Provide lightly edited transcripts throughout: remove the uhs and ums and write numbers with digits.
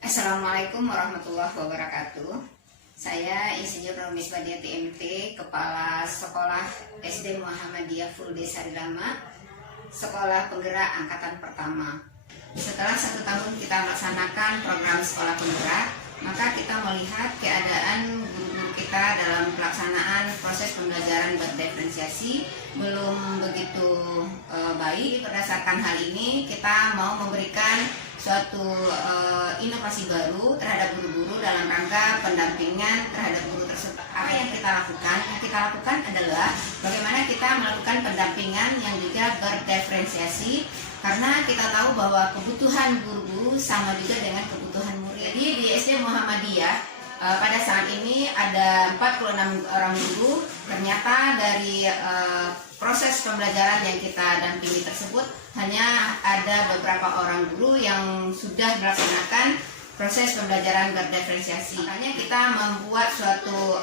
Assalamualaikum warahmatullahi wabarakatuh. Saya Insinyur Nur Misbadiati MT, Kepala Sekolah SD Muhammadiyah Full Day Sari Lama, Sekolah Penggerak Angkatan Pertama. Setelah 1 tahun kita melaksanakan program Sekolah Penggerak, maka kita melihat keadaan guru-guru kita dalam pelaksanaan proses pembelajaran berdiferensiasi belum begitu baik. Berdasarkan hal ini, kita mau memberikan suatu inovasi baru terhadap guru-guru dalam rangka pendampingan terhadap guru tersebut. Apa yang kita lakukan? Yang kita lakukan adalah bagaimana kita melakukan pendampingan yang juga berdiferensiasi, karena kita tahu bahwa kebutuhan guru-guru sama juga dengan kebutuhan murid. Jadi di SD Muhammadiyah pada saat ini ada 46 orang guru. Ternyata dari proses pembelajaran yang kita dampingi tersebut hanya ada beberapa orang guru yang sudah melaksanakan proses pembelajaran berdiferensiasi. Makanya kita membuat suatu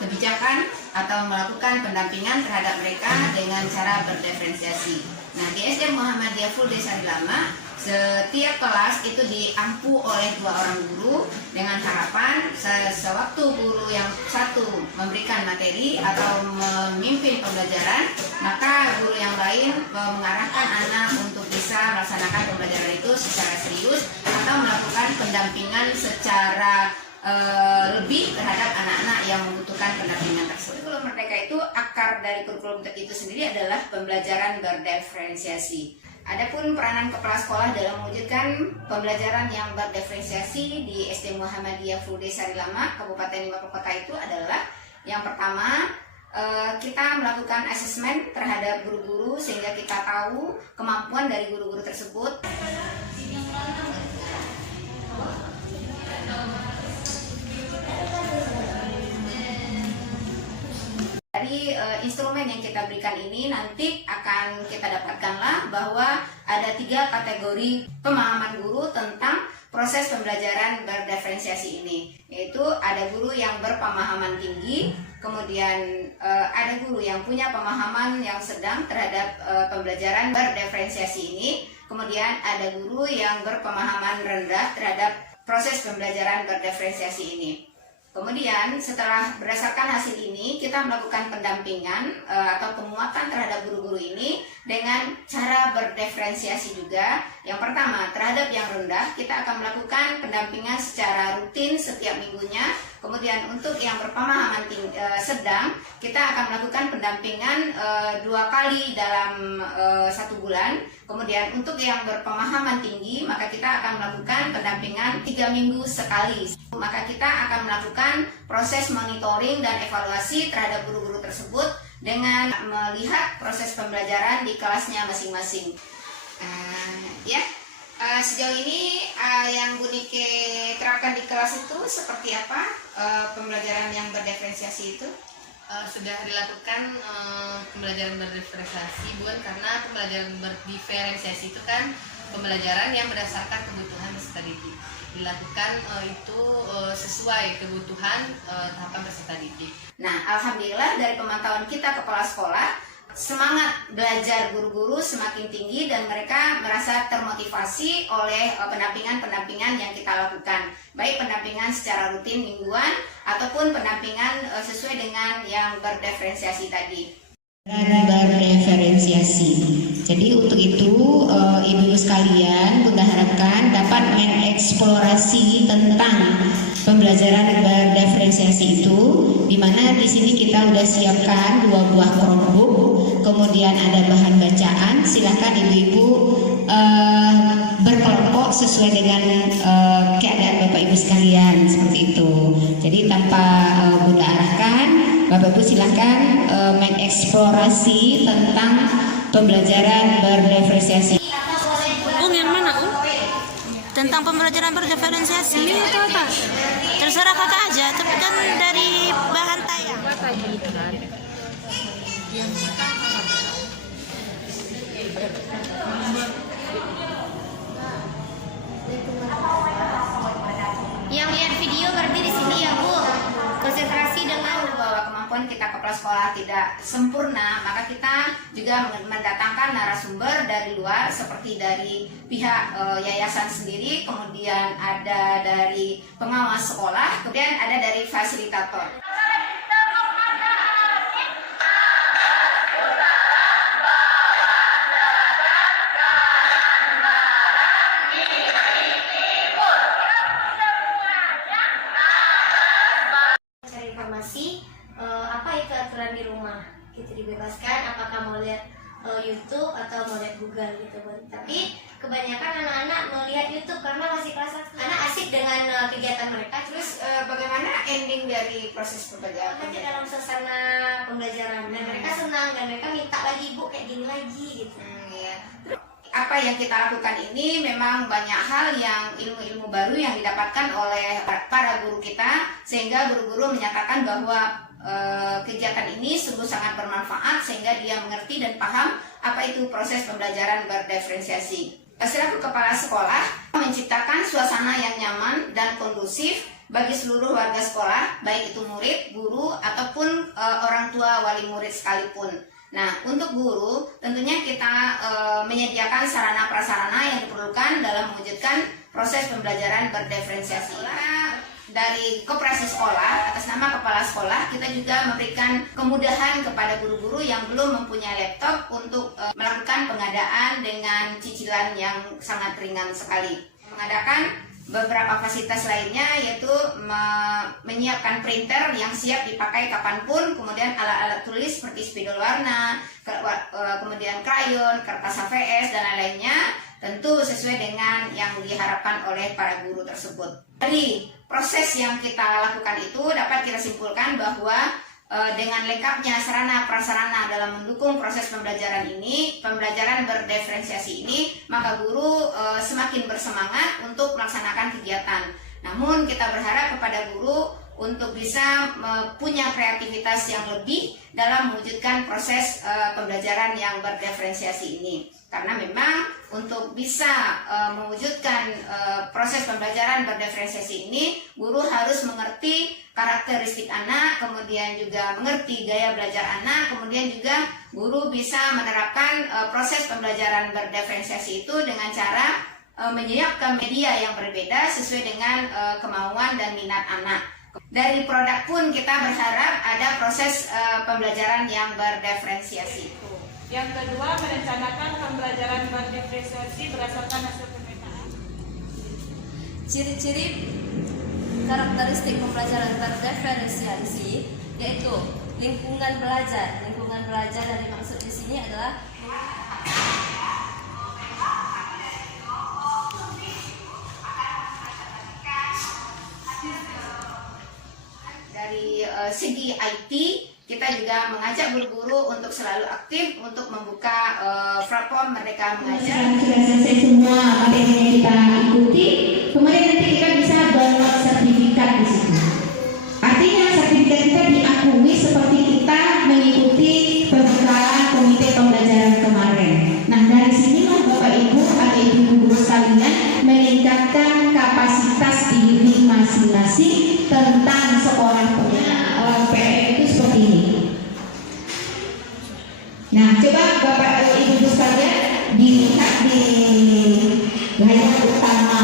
kebijakan atau melakukan pendampingan terhadap mereka dengan cara berdiferensiasi. Nah, di SD Muhammadiyah Full Day Sari Lama, setiap kelas itu diampu oleh 2 orang guru dengan harapan sewaktu guru yang satu memberikan materi atau memimpin pembelajaran, maka guru yang lain mengarahkan anak untuk bisa melaksanakan pembelajaran itu secara serius atau melakukan pendampingan secara lebih terhadap anak-anak yang membutuhkan pendampingan tersebut. Kurikulum Merdeka itu, akar dari kurikulum itu sendiri adalah pembelajaran berdiferensiasi. Adapun peranan kepala sekolah dalam mewujudkan pembelajaran yang berdiferensiasi di SD Muhammadiyah Full Day Sari Lama, Kabupaten 50 Kota itu adalah yang pertama, kita melakukan asesmen terhadap guru-guru sehingga kita tahu kemampuan dari guru-guru tersebut. Dari instrumen yang kita berikan ini nanti akan kita dapatkanlah bahwa ada 3 kategori pemahaman guru tentang proses pembelajaran berdiferensiasi ini, yaitu ada guru yang berpemahaman tinggi, kemudian ada guru yang punya pemahaman yang sedang terhadap pembelajaran berdiferensiasi ini, kemudian ada guru yang berpemahaman rendah terhadap proses pembelajaran berdiferensiasi ini. Kemudian setelah berdasarkan hasil ini, kita melakukan pendampingan atau penguatan terhadap guru-guru ini dengan cara berdiferensiasi juga. Yang pertama, terhadap yang rendah kita akan melakukan pendampingan secara rutin setiap minggunya. Kemudian untuk yang berpemahaman sedang, kita akan melakukan pendampingan 2 kali dalam 1 bulan. Kemudian untuk yang berpemahaman tinggi, maka kita akan melakukan pendampingan 3 minggu sekali. Maka kita akan melakukan proses monitoring dan evaluasi terhadap guru-guru tersebut dengan melihat proses pembelajaran di kelasnya masing-masing. Sejauh ini yang Bu Nike terapkan di kelas itu seperti apa pembelajaran yang berdiferensiasi itu? Sudah dilakukan pembelajaran berdiferensiasi, bukan karena pembelajaran berdiferensiasi itu kan pembelajaran yang berdasarkan kebutuhan peserta didik. Dilakukan itu sesuai kebutuhan tahapan peserta didik. Nah, alhamdulillah dari pemantauan kita kepala sekolah, semangat belajar guru-guru semakin tinggi dan mereka merasa termotivasi oleh pendampingan-pendampingan yang kita lakukan, baik pendampingan secara rutin mingguan ataupun pendampingan sesuai dengan yang berdiferensiasi tadi. Berdiferensiasi. Jadi untuk itu ibu-ibu sekalian, Bunda harapkan dapat mengeksplorasi tentang pembelajaran berdiferensiasi itu, di mana di sini kita sudah siapkan 2 buah Chromebook, kemudian ada bahan bacaan. Silakan ibu-ibu berkelompok sesuai dengan keadaan Bapak Ibu sekalian seperti itu. Jadi tanpa Bunda arahkan, Bapak Ibu silakan mengeksplorasi tentang pembelajaran berdiferensiasi. Yang mana, tentang pembelajaran berdiferensiasi itu apa? Terserah kakak aja, tapi kan dari bahan tayang. Yang lihat video berarti di sini ya Bu, konsentrasi dengan bahwa kemampuan kita kepala sekolah tidak sempurna, maka kita juga mendatangkan narasumber dari luar seperti dari pihak yayasan sendiri, kemudian ada dari pengawas sekolah, kemudian ada dari fasilitator. Informasi apa itu aturan di rumah gitu, dibebaskan apakah mau lihat YouTube atau mau lihat Google gitu. Tapi kebanyakan anak-anak melihat YouTube karena masih kelas 1. Anak asik dengan kegiatan mereka. Terus bagaimana ending dari proses pembelajaran? Masih dalam suasana pembelajaran dan mereka senang dan mereka minta lagi, Bu kayak gini lagi gitu. Iya. Apa yang kita lakukan ini memang banyak hal yang ilmu-ilmu baru yang didapatkan oleh para guru kita, sehingga guru-guru menyatakan bahwa kegiatan ini sungguh sangat bermanfaat sehingga dia mengerti dan paham apa itu proses pembelajaran berdiferensiasi. Selaku kepala sekolah menciptakan suasana yang nyaman dan kondusif bagi seluruh warga sekolah, baik itu murid, guru ataupun orang tua wali murid sekalipun. Nah, untuk guru tentunya kita menyediakan sarana prasarana yang diperlukan dalam mewujudkan proses pembelajaran berdiferensiasi. Dari koperasi sekolah, atas nama kepala sekolah, kita juga memberikan kemudahan kepada guru-guru yang belum mempunyai laptop untuk melakukan pengadaan dengan cicilan yang sangat ringan sekali. Mengadakan beberapa fasilitas lainnya, yaitu menyiapkan printer yang siap dipakai kapanpun, kemudian alat-alat tulis seperti spidol warna, kemudian krayon, kertas HVS, dan lain-lainnya, tentu sesuai dengan yang diharapkan oleh para guru tersebut. Dari proses yang kita lakukan itu dapat kita simpulkan bahwa dengan lengkapnya sarana prasarana dalam mendukung proses pembelajaran ini, pembelajaran berdiferensiasi ini, maka guru semakin bersemangat untuk melaksanakan kegiatan. Namun kita berharap kepada guru untuk bisa punya kreativitas yang lebih dalam mewujudkan proses pembelajaran yang berdiferensiasi ini. Karena memang untuk bisa mewujudkan proses pembelajaran berdiferensiasi ini, guru harus mengerti karakteristik anak, kemudian juga mengerti gaya belajar anak, kemudian juga guru bisa menerapkan proses pembelajaran berdiferensiasi itu dengan cara menyiapkan media yang berbeda sesuai dengan kemauan dan minat anak. Dari produk pun kita berharap ada proses pembelajaran yang berdiferensiasi. Yang kedua, merencanakan pembelajaran berdiferensiasi berdasarkan hasil pemetaan. Ciri-ciri karakteristik pembelajaran berdiferensiasi yaitu lingkungan belajar. Lingkungan belajar yang dimaksud di sini adalah dari segi IT, kita juga mengajak guru-guru untuk selalu aktif untuk membuka platform Merdeka Mengajar. Sudah selesai semua materi yang kita ikuti, kemudian nanti kita bisa download sertifikat di situ. Artinya sertifikat kita diakui seperti kita mengikuti pembekalan komite pembelajaran kemarin. Nah, dari sinilah Bapak Ibu atau Ibu guru sekalian meningkatkan kapasitas diri masing-masing tentang sekolah PR itu seperti ini. Nah, coba Bapak Ibu sekalian dilihat di layar utama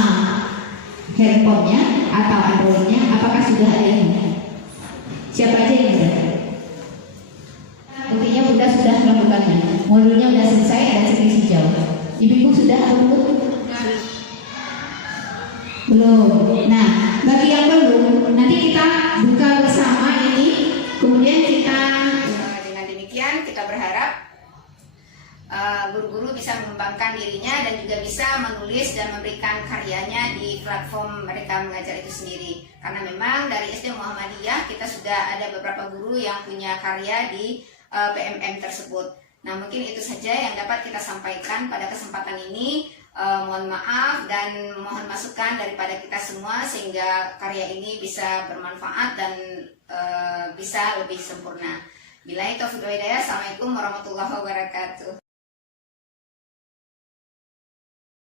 handphonenya atau Androidnya, apakah sudah ada ini? Siapa aja yang ada? Buktinya Bunda sudah melakukannya. Modulnya sudah selesai, ada ceris hijau. Ibu-ibu sudah belum? Belum. Nah, bagi yang belum, nanti kita buka bersama ini, kemudian kita. Dengan demikian kita berharap guru-guru bisa mengembangkan dirinya dan juga bisa menulis dan memberikan karyanya di platform Merdeka Mengajar itu sendiri. Karena memang dari SD Muhammadiyah kita sudah ada beberapa guru yang punya karya di PMM tersebut. Nah, mungkin itu saja yang dapat kita sampaikan pada kesempatan ini. Mohon maaf dan mohon masukan daripada kita semua sehingga karya ini bisa bermanfaat dan bisa lebih sempurna. Billahi taufiq wal hidayah. Assalamualaikum warahmatullahi wabarakatuh.